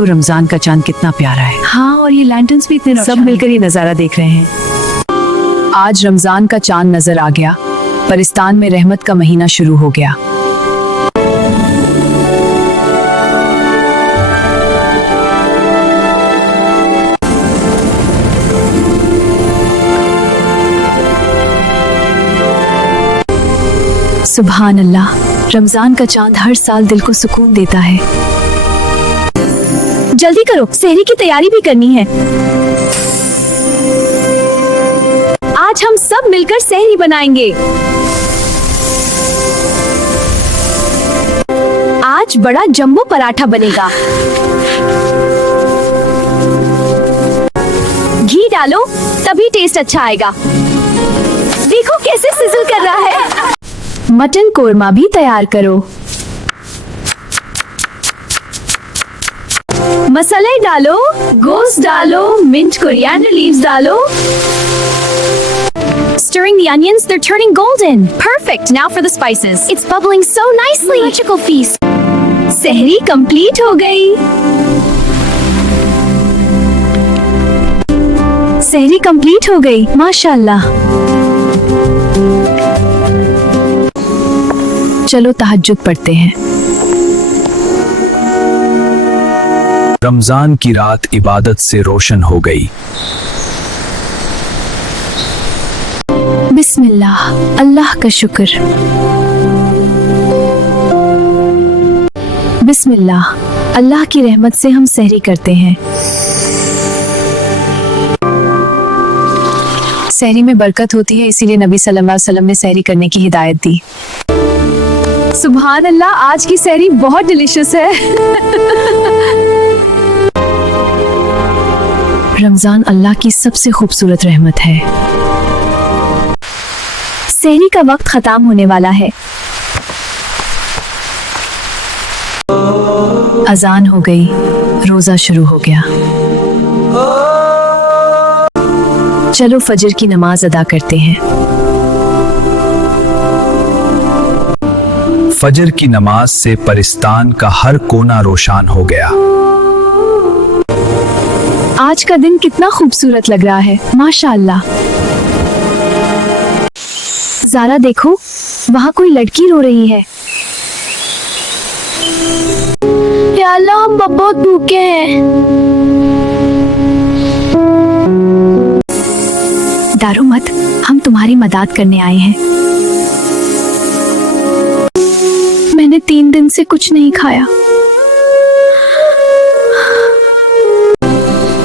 देखो रमजान का चांद कितना प्यारा है। हाँ, और ये लैंटर्न्स भी इतने सब मिलकर ये नजारा देख रहे हैं। आज रमजान का चांद नजर आ गया। परिस्तान में रहमत का महीना शुरू हो गया। सुभान अल्लाह, रमजान का चांद हर साल दिल को सुकून देता है। जल्दी करो, सहरी की तैयारी भी करनी है। आज हम सब मिलकर सहरी बनाएंगे। आज बड़ा जंबो पराठा बनेगा। घी डालो, तभी टेस्ट अच्छा आएगा। देखो कैसे सिजल कर रहा है। मटन कोरमा भी तैयार करो। मसाले डालो, गोश्त डालो, मिंट कोरिएंडर लीव्स डालो। Stirring the onions, they're turning golden. Perfect. Now for the spices. It's bubbling so nicely. Magical feast. सहरी कंप्लीट हो गई। सहरी कंप्लीट हो गई, माशाल्लाह। चलो तहज्जुद पढ़ते हैं। रमजान की रात इबादत से रोशन हो गई। बिस्मिल्लाह, अल्लाह का शुक्र। बिस्मिल्लाह, अल्लाह की रहमत से हम सहरी करते हैं। सहरी में बरकत होती है, इसीलिए नबी सल्लल्लाहु अलैहि वसल्लम ने सहरी करने की हिदायत दी। सुभान अल्लाह, आज की सहरी बहुत डिलीशियस है। रमजान अल्लाह की सबसे खूबसूरत रहमत है। सहरी का वक्त खत्म होने वाला है। अजान हो गई, रोजा शुरू हो गया। चलो फजर की नमाज अदा करते हैं। फजर की नमाज से परिस्तान का हर कोना रोशन हो गया। आज का दिन कितना खूबसूरत लग रहा है, माशाअल्लाह। ज़ारा देखो, वहाँ कोई लड़की रो रही है। या अल्लाह, हम बहुत भूखे हैं। डरो मत, हम तुम्हारी मदद करने आए हैं। मैंने 3 दिन से कुछ नहीं खाया।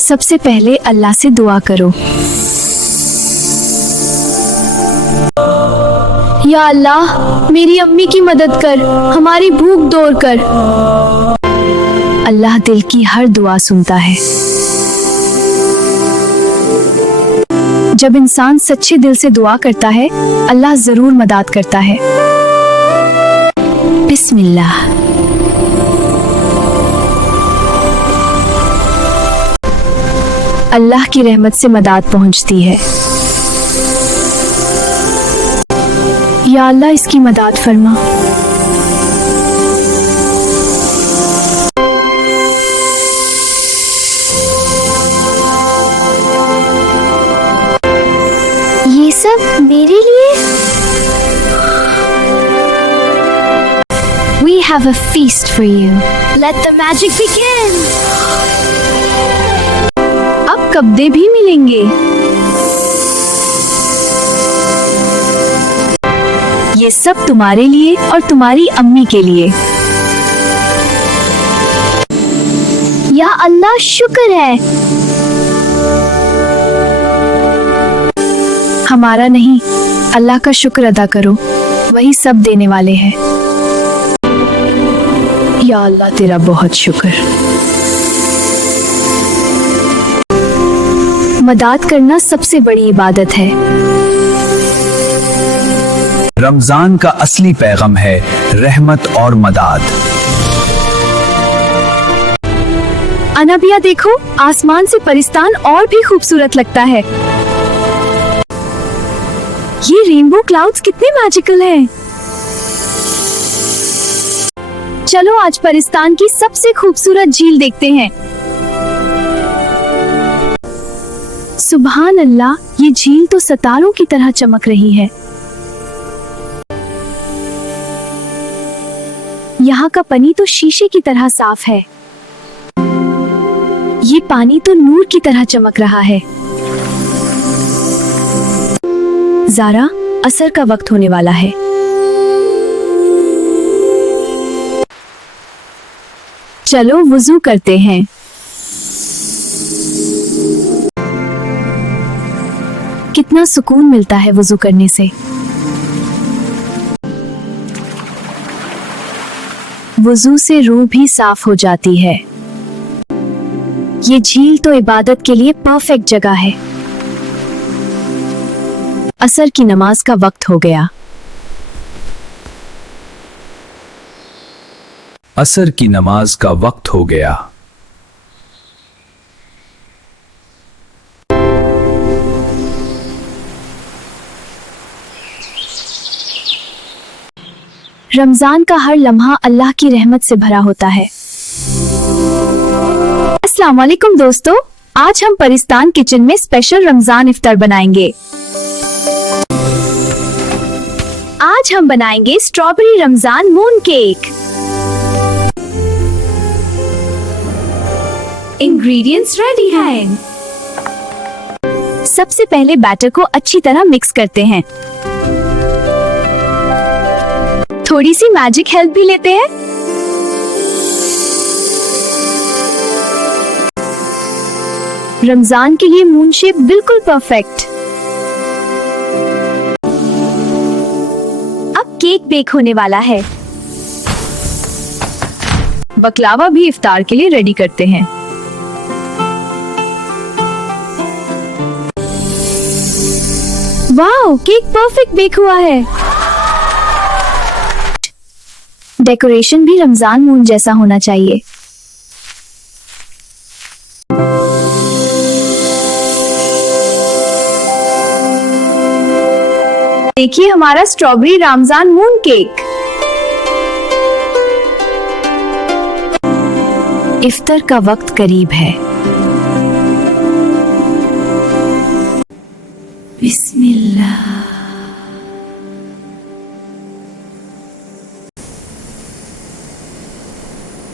सबसे पहले अल्लाह से दुआ करो। या अल्लाह, मेरी अम्मी की मदद कर, हमारी भूख दूर कर। अल्लाह दिल की हर दुआ सुनता है। जब इंसान सच्चे दिल से दुआ करता है, अल्लाह जरूर मदद करता है। बिस्मिल्लाह। अल्लाह की रहमत से मदद पहुंचती है। या अल्लाह, इसकी मदद फरमा। ये सब मेरे लिए? We have a feast for you. Let the magic begin. अब कब्जे भी मिलेंगे। ये सब तुम्हारे लिए और तुम्हारी अम्मी के लिए। या अल्लाह, शुक्र है। हमारा नहीं, अल्लाह का शुक्र अदा करो, वही सब देने वाले हैं। या अल्लाह, तेरा बहुत शुक्र। मदद करना सबसे बड़ी इबादत है। रमजान का असली पैगाम है रहमत और मदद। अनबिया देखो, आसमान से परिस्तान और भी खूबसूरत लगता है। ये रेनबो क्लाउड्स कितने मैजिकल हैं। चलो आज परिस्तान की सबसे खूबसूरत झील देखते हैं। सुभान अल्लाह, ये झील तो सितारों की तरह चमक रही है। यहाँ का पानी तो शीशे की तरह साफ है। ये पानी तो नूर की तरह चमक रहा है। ज़ारा, असर का वक्त होने वाला है। चलो वुजू करते हैं। कितना सुकून मिलता है वुजू करने से। वुजू से रूह भी साफ हो जाती है। ये झील तो इबादत के लिए परफेक्ट जगह है। असर की नमाज का वक्त हो गया। असर की नमाज का वक्त हो गया। रमजान का हर लम्हा अल्लाह की रहमत से भरा होता है। अस्सलाम वालेकुम दोस्तों, आज हम परिस्तान किचन में स्पेशल रमजान इफ्तार बनाएंगे। आज हम बनाएंगे strawberry Ramzan moon cake. Ingredients ready हैं। सबसे पहले बैटर को अच्छी तरह मिक्स करते हैं। थोड़ी सी मैजिक हेल्प भी लेते हैं। रमजान के लिए मून शेप बिल्कुल परफेक्ट। अब केक बेक होने वाला है। बकलावा भी इफ्तार के लिए रेडी करते हैं। वाओ, केक परफेक्ट बेक हुआ है। डेकोरेशन भी रमजान मून जैसा होना चाहिए। देखिए हमारा स्ट्रॉबेरी रमजान मून केक। इफ्तार का वक्त करीब है। बिस्मिल्लाह।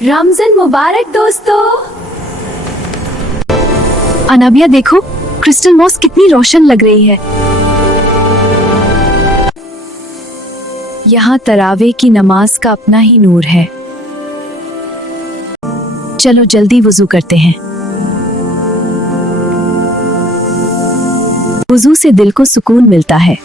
रमजान मुबारक दोस्तों। अनाबिया देखो, क्रिस्टल मॉस कितनी रोशन लग रही है। यहाँ तरावे की नमाज का अपना ही नूर है। चलो जल्दी वुजू करते हैं। वुजू से दिल को सुकून मिलता है।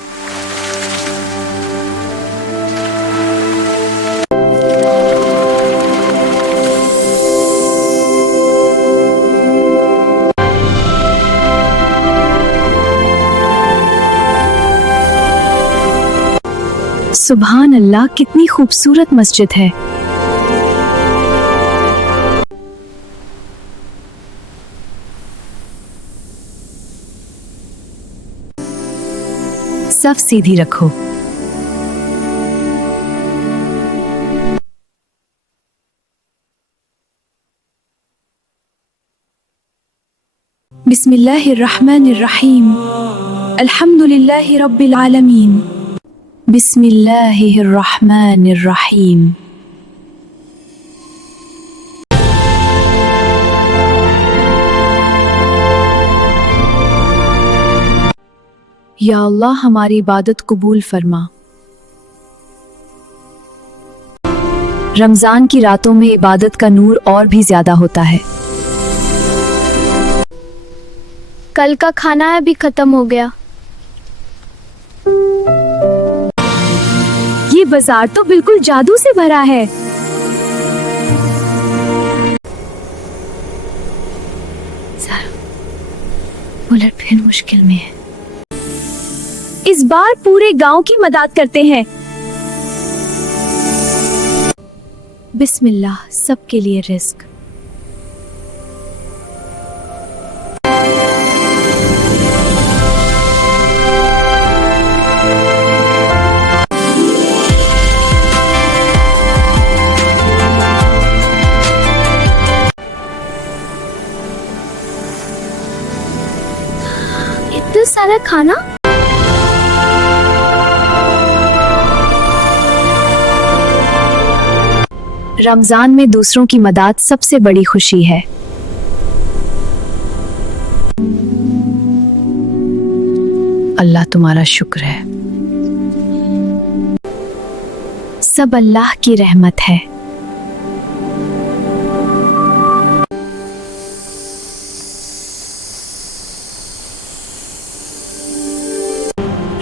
सुभान अल्लाह, कितनी खूबसूरत मस्जिद है। सफ सीधी रखो। बिस्मिल्लाहिर्रहमानिर्रहीम। अल्हम्दुलिल्लाहि रब्बिल आलमीन। बिस्मिल्लाहिर्रहमानिर्रहीम। या अल्लाह, हमारी इबादत कबूल फरमा। रमजान की रातों में इबादत का नूर और भी ज्यादा होता है। कल का खाना अभी खत्म हो गया। ये बाजार तो बिल्कुल जादू से भरा है। बुलेट फिर मुश्किल में है। इस बार पूरे गांव की मदद करते हैं। बिस्मिल्लाह, सबके लिए रिस्क। इतना सारा खाना। रमजान में दूसरों की मदद सबसे बड़ी खुशी है। अल्लाह तुम्हारा शुक्र है। सब अल्लाह की रहमत है।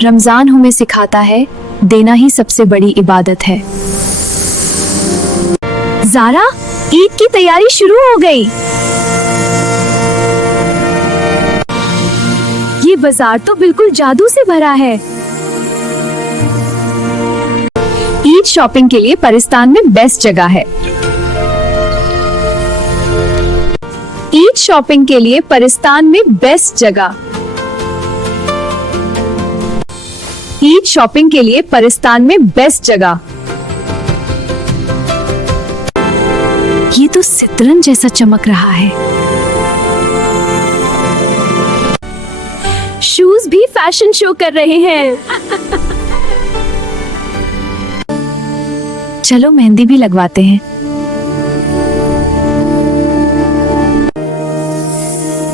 रमजान हमें सिखाता है देना ही सबसे बड़ी इबादत है। ज़ारा, ईद की तैयारी शुरू हो गई। ये बाजार तो बिल्कुल जादू से भरा है। ईद शॉपिंग के लिए पाकिस्तान में बेस्ट जगह है। ईद शॉपिंग के लिए पाकिस्तान में बेस्ट जगह। ईद शॉपिंग के लिए पाकिस्तान में बेस्ट जगह। ये तो सितरन जैसा चमक रहा है। शूज भी फैशन शो कर रहे हैं। चलो मेहंदी भी लगवाते हैं।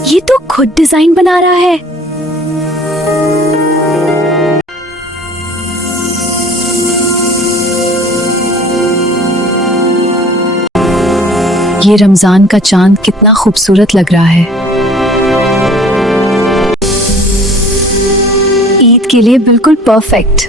ये तो खुद डिजाइन बना रहा है। ये रमजान का चांद कितना खूबसूरत लग रहा है। ईद के लिए बिल्कुल परफेक्ट।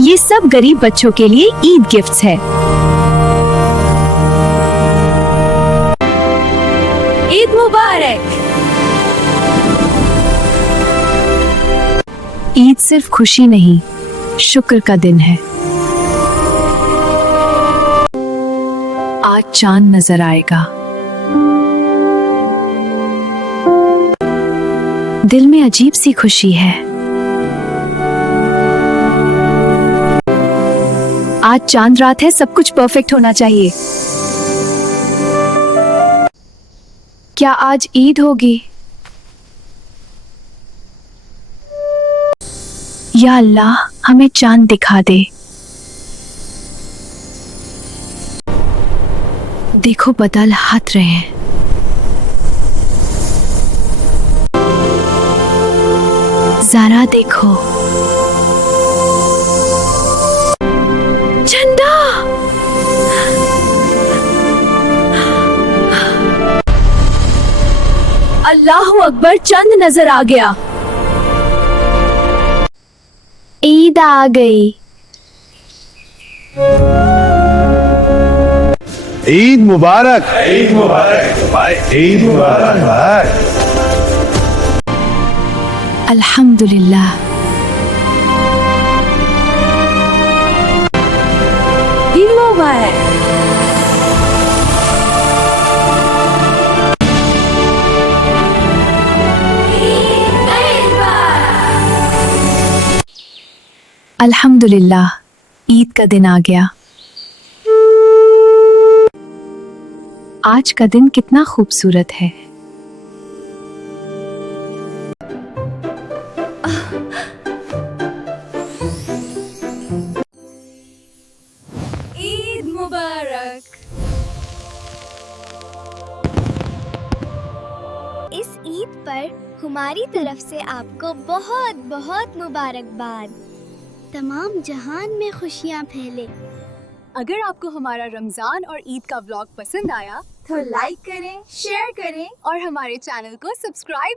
ये सब गरीब बच्चों के लिए ईद गिफ्ट्स है। ईद मुबारक। ईद सिर्फ खुशी नहीं, शुक्र का दिन है। आज चांद नजर आएगा। दिल में अजीब सी खुशी है। आज चांद रात है, सब कुछ परफेक्ट होना चाहिए। क्या आज ईद होगी? या अल्लाह, हमें चांद दिखा दे। देखो बदल हाथ रहे हैं। जरा देखो, झंडा। अल्लाहु अकबर, चंद नजर आ गया। ईद आ गई। ईद मुबारक। ईद मुबारक भाई। ईद मुबारक भाई। अल्हम्दुलिल्लाह। ईद मुबारक। अल्हम्दुलिल्लाह, ईद का दिन आ गया। आज का दिन कितना खूबसूरत है। ईद मुबारक। इस ईद पर हमारी तरफ से आपको बहुत बहुत मुबारकबाद। तमाम जहान में खुशियाँ फैले। अगर आपको हमारा रमजान और ईद का व्लॉग पसंद आया तो लाइक करें, शेयर करें और हमारे चैनल को सब्सक्राइब